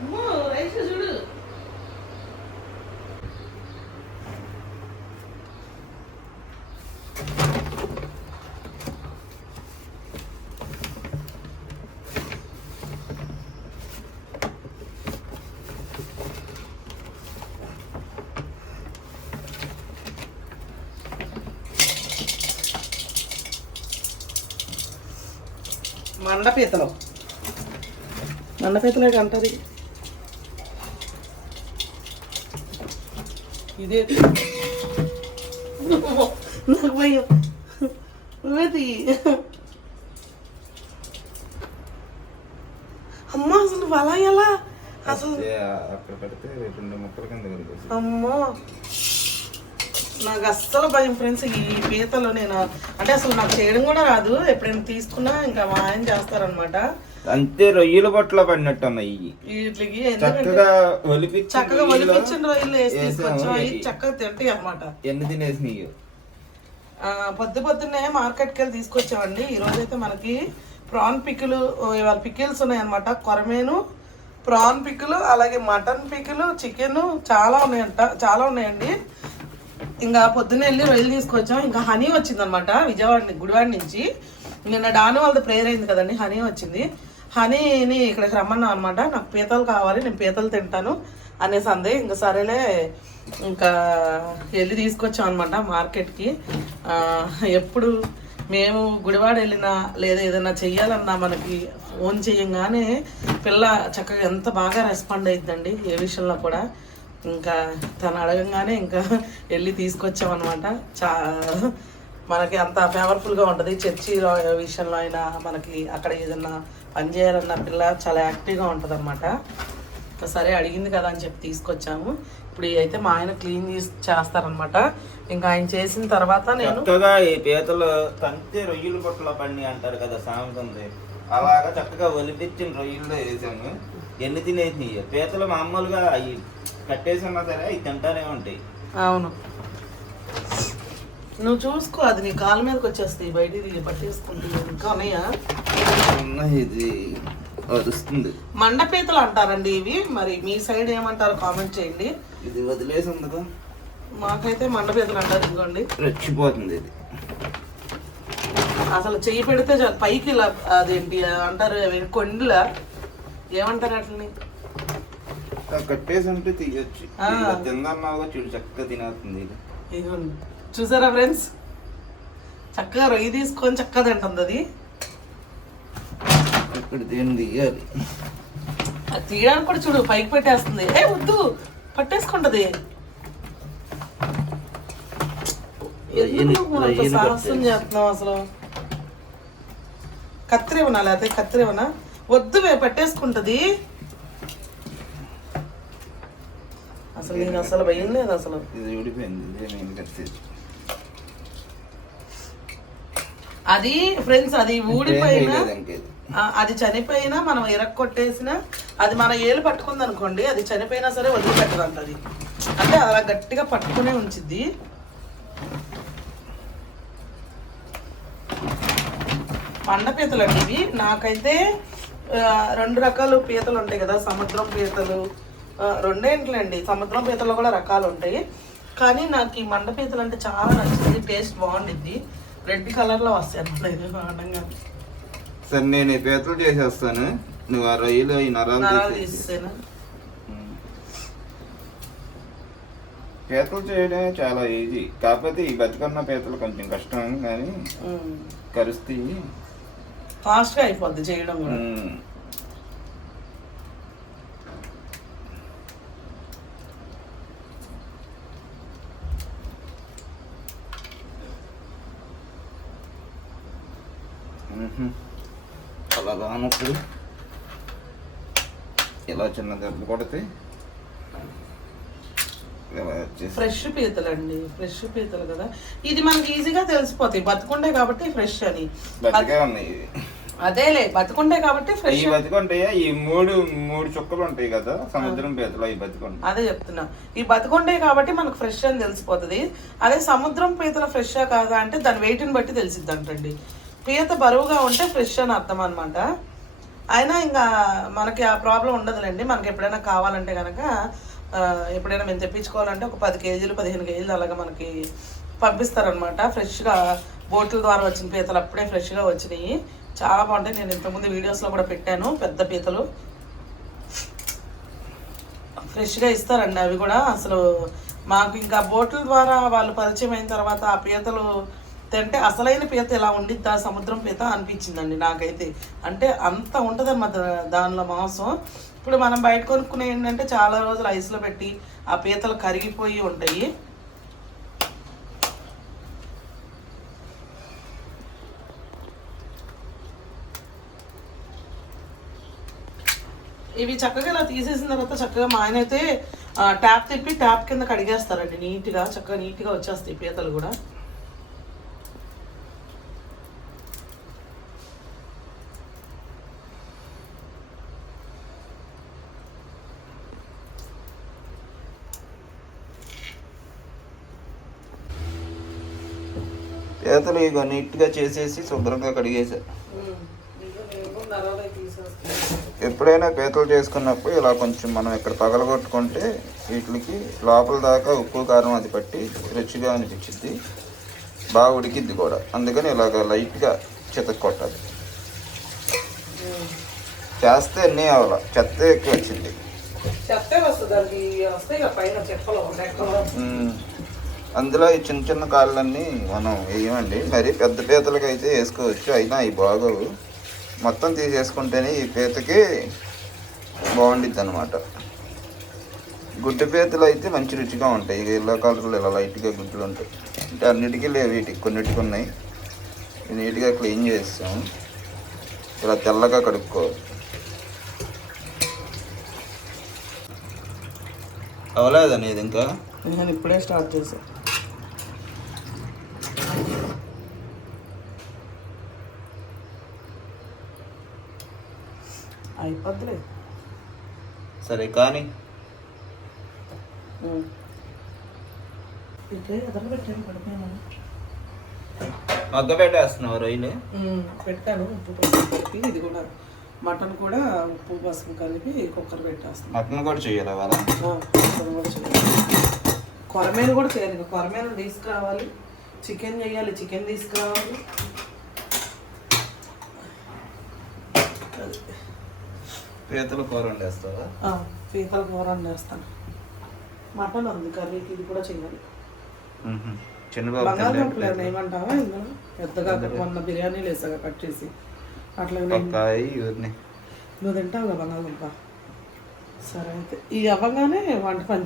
అమ్మో, రైస్ చూడు. మండపీతలు. అంటది. ఇదే నాకు భయం నువ్వే తీయి అమ్మా అసలు అలా ఎలా? అసలు అక్కడ పెడితే రెండు ముక్కల కింద అమ్మో. నాకు అస్సలు భయం ఫ్రెండ్స్ ఈ పీతలు నేను అంటే అసలు నాకు చేయడం కూడా రాదు. ఎప్పుడైనా తీసుకున్నా ఇంకా మా ఆయన చేస్తారనమాట అంతే రొయ్యల బొట్టలో పడినట్టు ఉన్నాయి వీటికి చక్కగా ఒలిపించి చక్కగా ఒలిపించిన రొయ్యలు వేసి. తీసుకొచ్చాం చక్కగా తింటాయి అనమాట ఎన్ని తినేసినాయి పొద్దు పొద్దున్నే మార్కెట్కి వెళ్ళి తీసుకొచ్చామండి. ఈ రోజు అయితే మనకి ప్రాన్ పిక్కులు ఇవాళ పికిల్స్ ఉన్నాయన్నమాట. కొరమేను ప్రాన్ పిక్కులు అలాగే మటన్ పిక్కులు చికెన్ చాలా ఉన్నాయంట చాలా ఉన్నాయండి. ఇంకా పొద్దున్నే వెళ్ళి రొయ్యలు తీసుకొచ్చాం. ఇంకా హనీ వచ్చిందనమాట విజయవాడ గుడివాడ నుంచి. నిన్న డాను వాళ్ళది ప్రేయర్ అయింది కదండి హనీ వచ్చింది. హనీని ఇక్కడికి రమ్మన్నాం అనమాట నాకు పీతలు కావాలి నేను పీతలు తింటాను అనేసి అంది. ఇంకా సరేలే ఇంకా వెళ్ళి తీసుకొచ్చాం అనమాట మార్కెట్కి. ఎప్పుడు మేము గుడివాడ వెళ్ళినా లేదా ఏదైనా చెయ్యాలన్నా మనకి ఫోన్ చేయంగానే పిల్ల చక్కగా ఎంత బాగా రెస్పాండ్ అయిద్దండి ఏ విషయంలో కూడా. ఇంకా తను అడగంగానే ఇంకా వెళ్ళి తీసుకొచ్చామన్నమాట చా మనకి అంత ఫేవర్ఫుల్గా ఉంటుంది. చర్చి విషయంలో అయినా మనకి అక్కడ ఏదన్నా పని చేయాలన్న పిల్ల చాలా యాక్టివ్గా ఉంటుంది అనమాట సరే అడిగింది కదా అని చెప్పి తీసుకొచ్చాము. ఇప్పుడు అయితే మా ఆయన క్లీన్ చేసి చేస్తారనమాట ఇంకా ఆయన చేసిన తర్వాత నేను ఈ పీతలు తంతే రొయ్యల బొట్టలో పండి అంటారు కదా సామెత ఉంది అలాగా చక్కగా ఒలిపించిన రొయ్యల్లో వేసాము. ఎన్ని తినేసినాయి? పీతలు మామూలుగా అవి కట్టేసి ఉన్నా సరే అవి తింటానే ఉంటాయి. అవును. నువ్వు చూసుకో అది నీ కాలు మీదకి వచ్చేస్తాయి. బయటికి పట్టేసుకుంటే ఇంకా ఉన్నాయా? ఇది వస్తుంది మండపీతలు అంటారండి ఇవి. మరి మీ సైడ్ ఏమంటారో కామెంట్ చేయండి. ఇది వదిలేసి ఉందిగా. మాకైతే మండపీతలు అంటారు ఇదిగోండి. రెచ్చిపోతుంది ఇది. అసలు చెయ్యి పెడితే పైకి ఇలా అదేంటి అంటారు కొండల? ఏమంటారు అట్లని కట్టేసి ఉంటే తీయొచ్చు. తిందన్నావుగా చూడు చక్కగా తినేస్తుంది ఇది. ఇదిగోండి. చూసారా ఫ్రెండ్స్? చక్కగా రొయ్యి తీసుకొని చక్కగా తింటుంది అది. ఇక్కడ దేని తీయాలి. అది తీయడానికి కూడా చూడు పైకి పెట్టేస్తుంది. ఏ వద్దు పట్టేసుకుంటది. సాహసం పట్టేసి. చేస్తున్నావు అసలు? కత్తిరేవనా లేకపోతే కత్తిరేవనా వద్దు వే పట్టేసుకుంటది. అసలు నీకు అసలు భయం లేదు అసలు. ఇది ఊడిపోయింది ఇదే నేను కట్టేది అది ఫ్రెండ్స్ అది ఊడిపోయినా అది చనిపోయినా మనం ఇరక్కొట్టేసినా అది మన ఏలు పట్టుకుంది అనుకోండి అది చనిపోయినా సరే వదిలిపెట్టదంట అది అంటే అలా గట్టిగా పట్టుకునే ఉంచిద్ది. పండ పీతలు అండి ఇవి నాకైతే రెండు రకాలు పీతలు ఉంటాయి కదా సముద్రం పీతలు రెండేంట్లండి సముద్రం పీతలు కూడా రకాలు ఉంటాయి కానీ నాకు ఈ మండ పీతలు అంటే చాలా నచ్చింది టేస్ట్ బాగుండిద్ది. రెడ్ కలర్లో వస్తాయి ఇది సరే నేను ఈ పీతలు చేసేస్తాను నువ్వు ఆ రొయ్యలు ఈ నరాలు నరాలు తీసేసి. తీసేనా ఉమ్. పీతలు చేయడమే చాలా ఈజీ కాకపోతే ఈ బతికన్న పీతలు కొంచెం కష్టం కానీ కరుస్తాయి. ఫాస్ట్గా అయిపోద్ది చేయడం కూడా. ఉమ్. అలా రానప్పుడు ఇలా చిన్న దెబ్బలు కొడితే ఫ్రెష్ పీతలు అండి ఫ్రెష్ పీతలు కదా. ఇది మనకి ఈజీగా తెలిసిపోతాయి. బతుకుండే కాబట్టి ఫ్రెష్ అని. బతికే ఉన్నాయి. అదేలే బతుకుండే కాబట్టి ఫ్రెష్. ఈ బతికుంటాయా? ఈ మూడు మూడు చుక్కలు ఉంటాయి కదా సముద్రం పీతలు అవి బతికుంటాయి. అదే చెప్తున్నా. ఈ బతుకుండే కాబట్టి మనకు ఫ్రెష్ అని తెలిసిపోతుంది. అదే సముద్రం పీతల ఫ్రెష్ కాదా అంటే దాని వెయిట్ని బట్టి తెలిసిద్ది అంటండి పీత బరువుగా ఉంటే ఫ్రెష్ అని అర్థం అనమాట అయినా ఇంకా మనకి ఆ ప్రాబ్లం ఉండదులేండి. మనకి ఎప్పుడైనా కావాలంటే కనుక ఎప్పుడైనా మేము తెప్పించుకోవాలంటే ఒక పది కేజీలు పదిహేను కేజీలు అలాగా మనకి పంపిస్తారనమాట ఫ్రెష్గా బోట్ల ద్వారా వచ్చిన పీతలు అప్పుడే ఫ్రెష్గా వచ్చినాయి. చాలా బాగుంటాయి. నేను ఇంతకుముందు వీడియోస్లో కూడా పెట్టాను. పెద్ద పీతలు. ఫ్రెష్గా ఇస్తారండి అవి కూడా. అసలు మాకు ఇంకా బోట్ల ద్వారా వాళ్ళు పరిచయం అయిన తర్వాత ఆ పీతలు తింటే అసలైన పీత ఎలా ఉండిద్దా సముద్రం పీత అనిపించిందండి నాకైతే. అంటే అంత ఉంటుంది అన్నమాట దానిలో మాంసం. ఇప్పుడు మనం బయట కొనుక్కునే ఏంటంటే చాలా రోజులు ఐస్లో పెట్టి ఆ పీతలు కరిగిపోయి ఉంటాయి. ఇవి చక్కగా ఇలా తీసేసిన తర్వాత చక్కగా మా ఆయన అయితే ట్యాప్ తిప్పి ట్యాప్ కింద కడిగేస్తారండి నీట్గా చక్కగా నీట్గా వచ్చేస్తాయి పీతలు కూడా. పీతలు ఇక నీట్గా చేసేసి శుభ్రంగా కడిగేసా. ఎప్పుడైనా పీతలు చేసుకున్నప్పుడు ఇలా కొంచెం మనం ఇక్కడ పగలగొట్టుకుంటే వీటికి లోపల దాకా ఉప్పు కారం అది పట్టి రుచిగా అనిపించింది బాగా ఉడికిద్ది కూడా. అందుకని ఇలాగ లైట్గా చితక్ కొట్టాలి. చేస్తే అన్నీ అవ్వాల చెత్త ఎక్కువ వచ్చింది. చెత్తే వస్తుంది. వస్తాయి పైన చెప్పలు. అందులో ఈ చిన్న చిన్న కాళ్ళన్నీ మనం వేయమండి. మరి పెద్ద పీతలకి అయితే వేసుకోవచ్చు. అయినా అవి బాగోవు. మొత్తం తీసేసుకుంటేనే ఈ పీతకి బాగుండిద్ది అనమాట గుడ్డు పీతలు అయితే మంచి రుచిగా ఉంటాయి. ఎల్లో కలర్లో ఇలా లైట్గా గుడ్లు ఉంటాయి. అంటే అన్నిటికీ లేవు వీటికి. కొన్నిటికి ఉన్నాయి. నీట్గా క్లీన్ చేస్తాం. ఇలా తెల్లగా కడుక్కోవాలి. అవలేదని ఇది ఇంకా? నేను ఇప్పుడే స్టార్ట్ చేశాను అయిపోద్దిలే. సరే కానీ? మగ్గ పెట్టేస్తున్నావు రొయ్యలు? పెట్టాను ఉప్పు ఇది కూడా మటన్ కూడా ఉప్పు పసుపు కలిపి కుక్కర్ పెట్టేస్తాను మటన్ కూడా చేయాలి వాళ్ళ మటన్ కూడా చేయాలి. కొరమేను కూడా చేయాలి. కొరమేను తీసుకురావాలి. చికెన్ చేయాలి. చికెన్ తీసుకురావాలి అది. పీతల కూర వండేస్తావా? పీతల కూర వండేస్తాను. మటన్ ఉంది కర్రీకి ఇది కూడా చేయాలి. బంగాళదుంపలు ఏమంటావా ఇందులో పెద్దగా మొన్న బిర్యానీలు వేసాగా కట్ చేసి. అట్లా నువ్వు తింటావు కదా బంగాళదుంప? సరే అయితే. ఈ అవ్వగానే వంట పని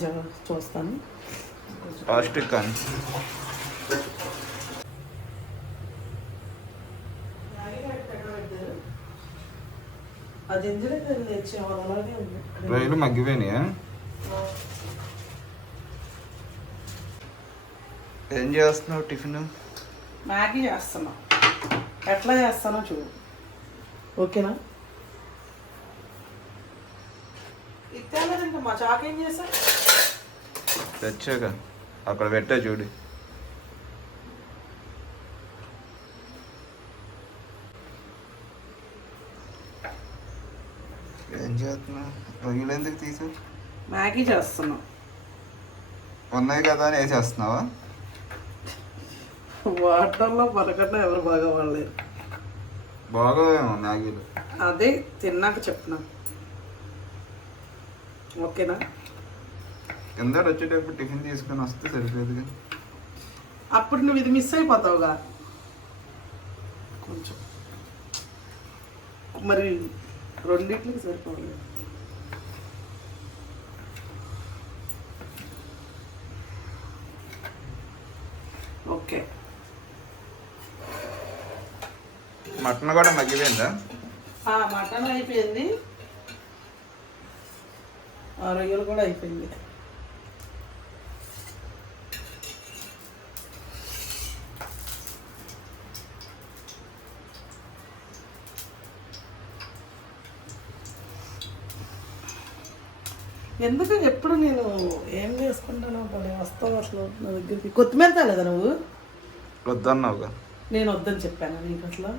చూస్తాను. పాస్టిక్ కానీ రొయ్యలు మగ్గిపోయినాయా? ఏం చేస్తున్నావు టిఫిన్? మ్యాగీ చేస్తున్నా. ఎట్లా చేస్తానో చూడు. ఓకేనా? ఇత్యాలంటే మా చాకేం చేసా తెచ్చాక అక్కడ పెట్టా చూడు. ఏం చేస్తున్నావు రొయ్యలు ఎందుకు తీసావు మ్యాగీ చేస్తున్నా. ఉన్నాయి కదా అని వేసేస్తున్నావా? వాటర్లో పరకట్న ఎవరు బాగా వాడలేరు బాగోదేమో మ్యాగీలు. అదే తిన్నాక చెప్తున్నా. ఓకేనా? కింద వచ్చేటప్పుడు టిఫిన్ తీసుకొని వస్తే సరిపోదు అప్పుడు నువ్వు ఇది మిస్ అయిపోతావుగా. కొంచెం. మరి రెండింటికి సరిపోలేదు ఓకే మటన్ కూడా మగ్గిపోయిందా? మటన్ అయిపోయింది. ఆ, రొయ్యలు కూడా అయిపోయింది. ఎందుకు ఎప్పుడు నేను ఏం చేసుకుంటానో వస్తావు అసలు నా దగ్గరికి? కొత్తిమీర తేలేదా నువ్వు? వద్దన్నావుగా. నేను వద్దని చెప్పాను నీకు అసలు.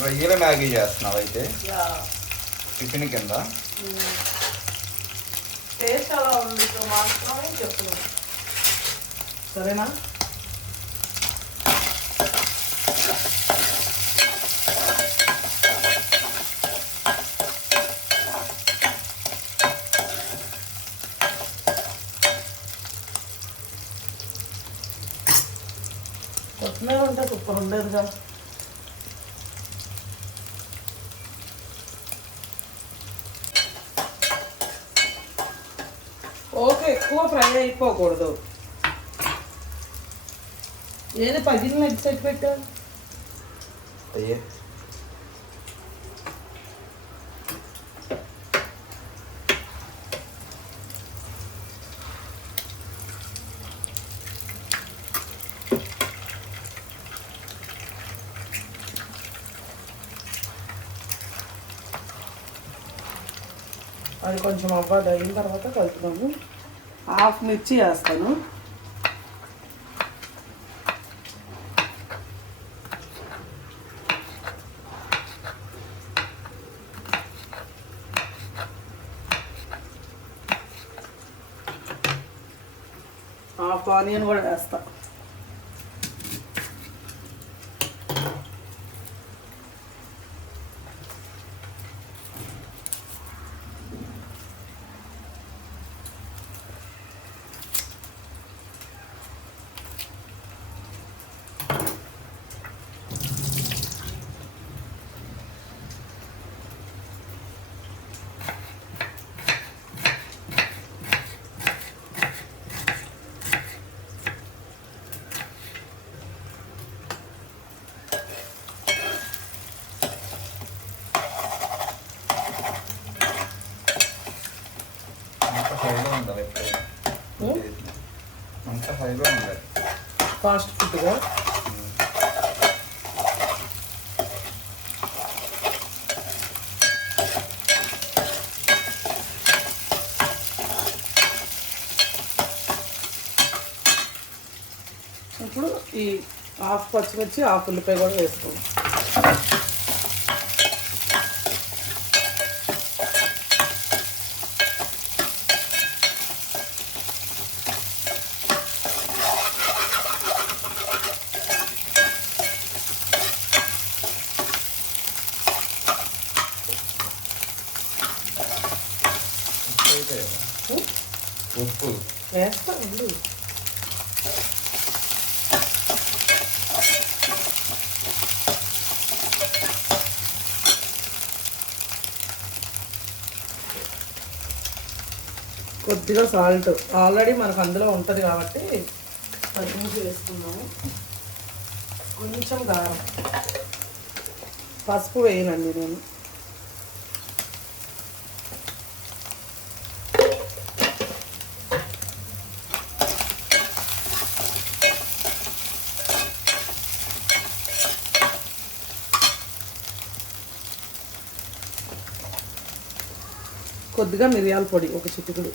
రొయ్యల మ్యాగీ చేస్తున్నావు అయితే? టిఫిన్ కింద? టేస్ట్ అలా ఉంది మాత్రమే చెప్తున్నాను. సరేనా? కొత్తిమీర ఉంటే సూపర్ ఉండేదిగా ఓకే ఎక్కువ ఫ్రై అయిపోకూడదు ఏది పగిలిన హెడ్సెట్ పెట్టావు అయ్యే అది కొంచెం అవ్వదు అయిన తర్వాత కలుపుదాము. హాఫ్ మిర్చి వేస్తాను. హాఫ్ ఆనియన్ కూడా వేస్తా అంత హైలో ఉండాలి ఎప్పుడు ఉం? అంత హైలో ఉండాలి ఫాస్ట్ ఫుడ్గా ఇప్పుడు ఈ హాఫ్ పచ్చిమిర్చి హాఫ్ ఉల్లిపాయ కూడా వేసుకోండి ఉప్పు అయితే ఉం? ఉప్పు వేస్తా ఉండు కొద్దిగా సాల్ట్. ఆల్రెడీ మనకు అందులో ఉంటుంది కాబట్టి పచ్చిమిర్చి వేసుకున్నాము కొంచెం కారం. పసుపు వేయనండి నేను. కొద్దిగా మిరియాల పొడి ఒక చిటికుడు.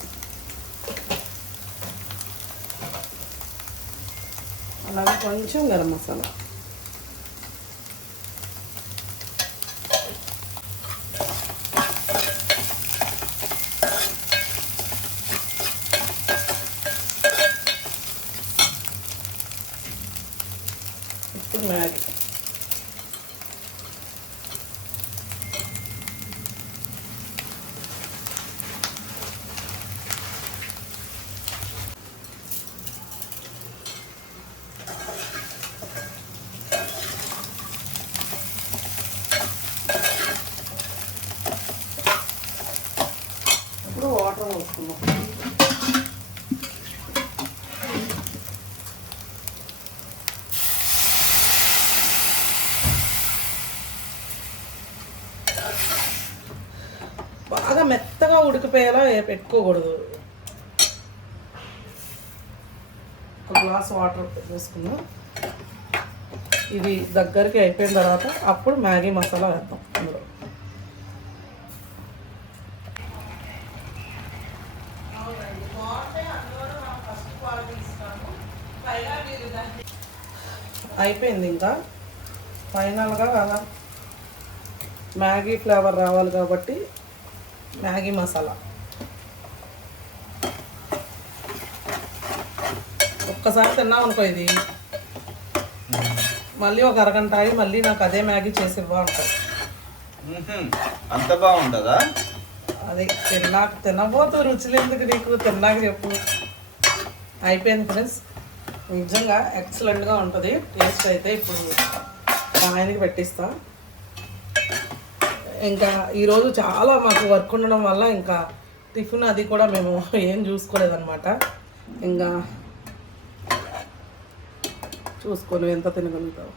అలాగే కొంచెం గరం మసాలా ఇప్పుడు మ్యాగీ ఇప్పుడు వాటర్ పోసుకున్నాం బాగా మెత్తగా ఉడికిపోయేలా పెట్టుకోకూడదు. ఒక గ్లాస్ వాటర్ వేసుకున్నాం ఇది దగ్గరికి అయిపోయిన తర్వాత అప్పుడు మ్యాగీ మసాలా వేద్దాం అందులో. అయిపోయింది ఇంకా. ఫైనల్గా మ్యాగీ ఫ్లేవర్ రావాలి కాబట్టి మ్యాగీ మసాలా. ఒక్కసారి తిన్నాం అనుకో ఇది. మళ్ళీ ఒక అరగంట ఆగి మళ్ళీ నాకు అదే మ్యాగీ చేసి మ్మ్హ్మ్. అంత బాగుంటుందా అది తిన్నాక తినబోతు రుచులు ఎందుకు నీకు? తిన్నాక చెప్పు. అయిపోయింది ఫ్రెండ్స్. నిజంగా ఎక్సలెంట్గా ఉంటుంది. టేస్ట్ అయితే ఇప్పుడు మా ఆయనకి పెట్టిస్తా. ఇంకా ఈరోజు చాలా మాకు వర్క్ ఉండడం వల్ల ఇంకా టిఫిన్ అది కూడా మేము ఏం చూసుకోలేదన్నమాట. ఇంకా చూసుకోను ఎంత తినగలుగుతావు?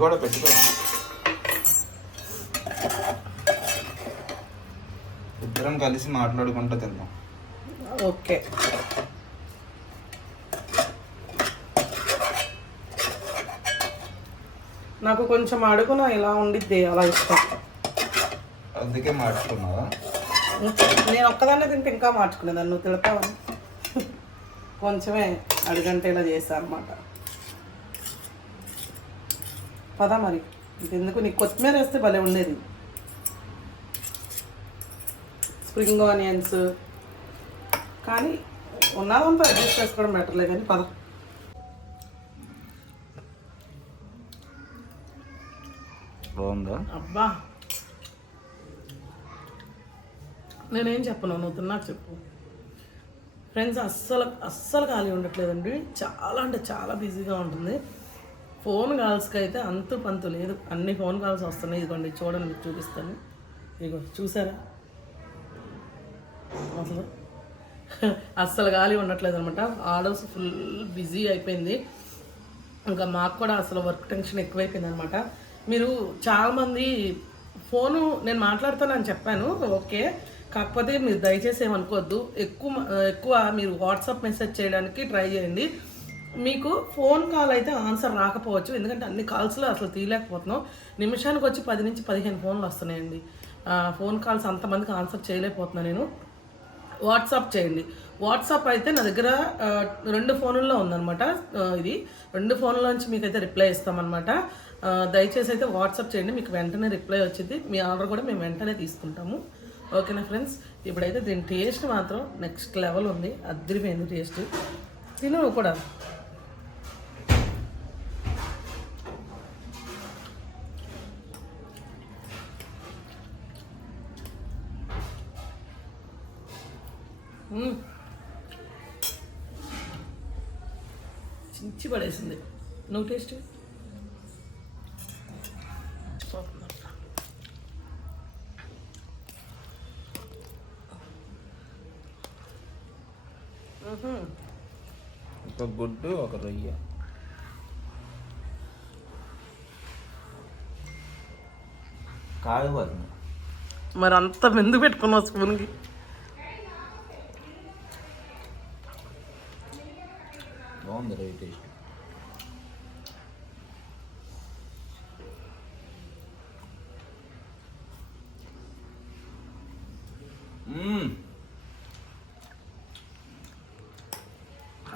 కూడా పెట్టుకో. ఇద్దరం కలిసి మాట్లాడుకుంటూ తిందాం. ఓకే. నాకు కొంచెం అడుగున ఇలా ఉండిద్ది అలా ఇష్టం. అందుకే మార్చుకున్నావా? నేను ఒక్కదాన్నే తింటే ఇంకా మార్చుకునేదాన్ని నువ్వు తిడతావని కొంచెమే అడుగంటే ఇలా అనమాట పదా మరి ఎందుకు నీకు కొత్తిమీర వేస్తే భలే ఉండేది. Spring onions. కానీ ఉన్నదంతా అడ్జస్ట్ చేసుకోవడం బెటర్లే కానీ పద. బాగుందా? అబ్బా. నేనేం చెప్పను నువ్వు తిన్నాక చెప్పు. ఫ్రెండ్స్ అస్సలు అస్సలు ఖాళీ ఉండట్లేదండి. చాలా అంటే చాలా బిజీగా ఉంటుంది. ఫోన్ కాల్స్కి అయితే అంతు పంతు లేదు. అన్ని ఫోన్ కాల్స్ వస్తున్నాయి. ఇదిగోండి చూడండి మీకు చూపిస్తాను. ఇదిగో చూసారా? అసలు అస్సలు ఖాళీ ఉండట్లేదు అనమాట. ఆర్డర్స్ ఫుల్ బిజీ అయిపోయింది. ఇంకా మాకు కూడా అసలు వర్క్ టెన్షన్ ఎక్కువైపోయింది అనమాట. మీరు చాలామంది ఫోను నేను మాట్లాడతానని చెప్పాను ఓకే. కాకపోతే మీరు దయచేసి ఏమనుకోవద్దు. ఎక్కువ ఎక్కువ మీరు వాట్సాప్ మెసేజ్ చేయడానికి ట్రై చేయండి. మీకు ఫోన్ కాల్ అయితే ఆన్సర్ రాకపోవచ్చు. ఎందుకంటే అన్ని కాల్స్లో అసలు తీయలేకపోతున్నాం. నిమిషానికి వచ్చి పది నుంచి పదిహేను ఫోన్లు వస్తున్నాయండి. ఫోన్ కాల్స్ అంతమందికి ఆన్సర్ చేయలేకపోతున్నాను నేను. వాట్సాప్ చేయండి. వాట్సాప్ అయితే నా దగ్గర రెండు ఫోనుల్లో ఉందన్నమాట. ఇది. రెండు ఫోన్ల నుంచి మీకు అయితే రిప్లై ఇస్తామన్నమాట. దయచేసి అయితే వాట్సాప్ చేయండి మీకు వెంటనే రిప్లై వచ్చింది. మీ ఆర్డర్ కూడా మేము వెంటనే తీసుకుంటాము. ఓకేనా ఫ్రెండ్స్? ఇప్పుడైతే దీని టేస్ట్ మాత్రం నెక్స్ట్ లెవెల్ ఉంది. అద్దరిపోయింది టేస్ట్. తిను కూడా. చించి పడేసింది. నువ్వు టేస్ట్? ఒక గుడ్డు ఒక రొయ్య. కాగిపోతుంది మరి. అంత మెందు పెట్టుకున్నావు స్పూన్కి బాగుంది రొయ్య టేస్ట్ మ్మ్.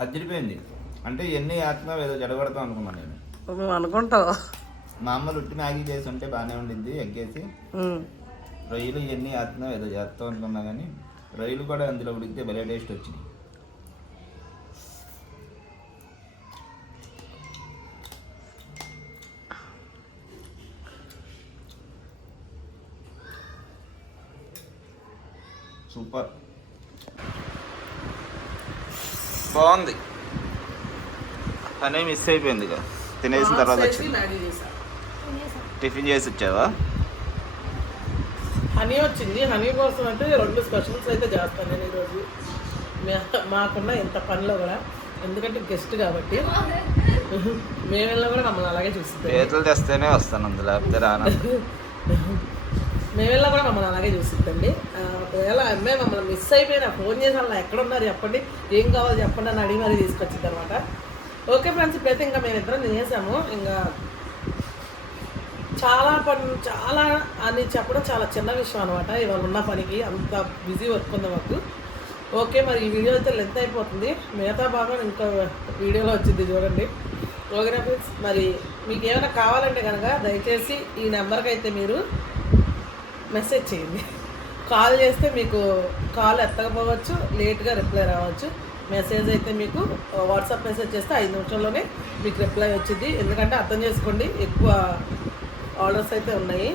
అదిరిపోయింది. అంటే ఎన్ని ఆత్మ ఏదో జడగొడతాం అనుకున్నాను నేను. నువ్వు అనుకుంటావా? మా అమ్మ ఉట్టి మ్యాగీ చేసి ఉంటే బాగానే ఉండింది ఎగ్గేసి. రొయ్యలు ఇవన్నీ ఆత్మ ఏదో చేస్తాం అనుకున్నా కానీ రొయ్యలు కూడా అందులో ఉడికితే భలే టేస్ట్ వచ్చినాయి. సూపర్. బాగుంది. పని మిస్ అయిపోయింది ఇక. తినేసిన తర్వాత వచ్చింది. టిఫిన్ చేసి వచ్చావా హనీ వచ్చింది. హనీ కోసం అయితే రెండు స్పెషల్స్ అయితే చేస్తాను నేను ఈరోజు. మాకున్న ఇంత పనిలో కూడా. ఎందుకంటే గెస్ట్ కాబట్టి. మేము వెళ్ళినా కూడా మమ్మల్ని అలాగే చేతులు తెస్తేనే వస్తాను అందులో. లేకపోతే రాను. మేము కూడా మమ్మల్ని అలాగే చూసిద్దండి ఒకవేళ అమ్మాయి మమ్మల్ని మిస్ అయిపోయినా ఫోన్ చేసి అలా ఎక్కడ ఉన్నారు చెప్పండి ఏం కావాలో చెప్పండి అని అడిగి మరీ తీసుకొచ్చింది అనమాట. ఓకే ఫ్రెండ్స్ ఇప్పుడైతే ఇంకా మేము ఇద్దరం చేసాము ఇంకా చాలా పని చాలా అని చెప్పడం చాలా చిన్న విషయం అనమాట. ఇవాళ ఉన్న పనికి అంత బిజీ వర్క్ ఉంది మాకు. ఓకే మరి ఈ వీడియో అయితే లెంత్ అయిపోతుంది. మిగతా భాగం ఇంకో వీడియోలో వచ్చింది చూడండి. ఓకే ఫ్రెండ్స్ మరి మీకు ఏమైనా కావాలంటే కనుక దయచేసి ఈ నెంబర్కి అయితే మీరు మెసేజ్ చేయండి. కాల్ చేస్తే మీకు కాల్ ఎత్తకపోవచ్చు లేట్గా రిప్లై రావచ్చు. మెసేజ్ అయితే మీకు వాట్సాప్ మెసేజ్ చేస్తే ఐదు నిమిషాల్లోనే మీకు రిప్లై వచ్చింది. ఎందుకంటే అర్థం చేసుకోండి ఎక్కువ ఆర్డర్స్ అయితే ఉన్నాయి.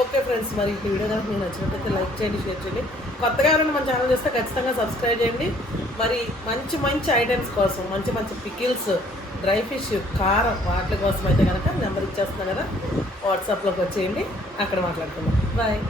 ఓకే ఫ్రెండ్స్ మరి ఈ వీడియో కనుక మీకు నచ్చినట్లయితే లైక్ చేయండి షేర్ చేయండి. కొత్తగా ఎవరైనా మన ఛానల్ చేస్తే ఖచ్చితంగా సబ్స్క్రైబ్ చేయండి. మరి మంచి మంచి ఐటమ్స్ కోసం మంచి మంచి పికిల్స్ డ్రై ఫిష్ కారం వాటి కోసం అయితే కనుక నెంబర్ ఇచ్చేస్తున్నాను కదా. వాట్సాప్లోకి వచ్చేయండి. అక్కడ మాట్లాడుకుందాం. బాయ్.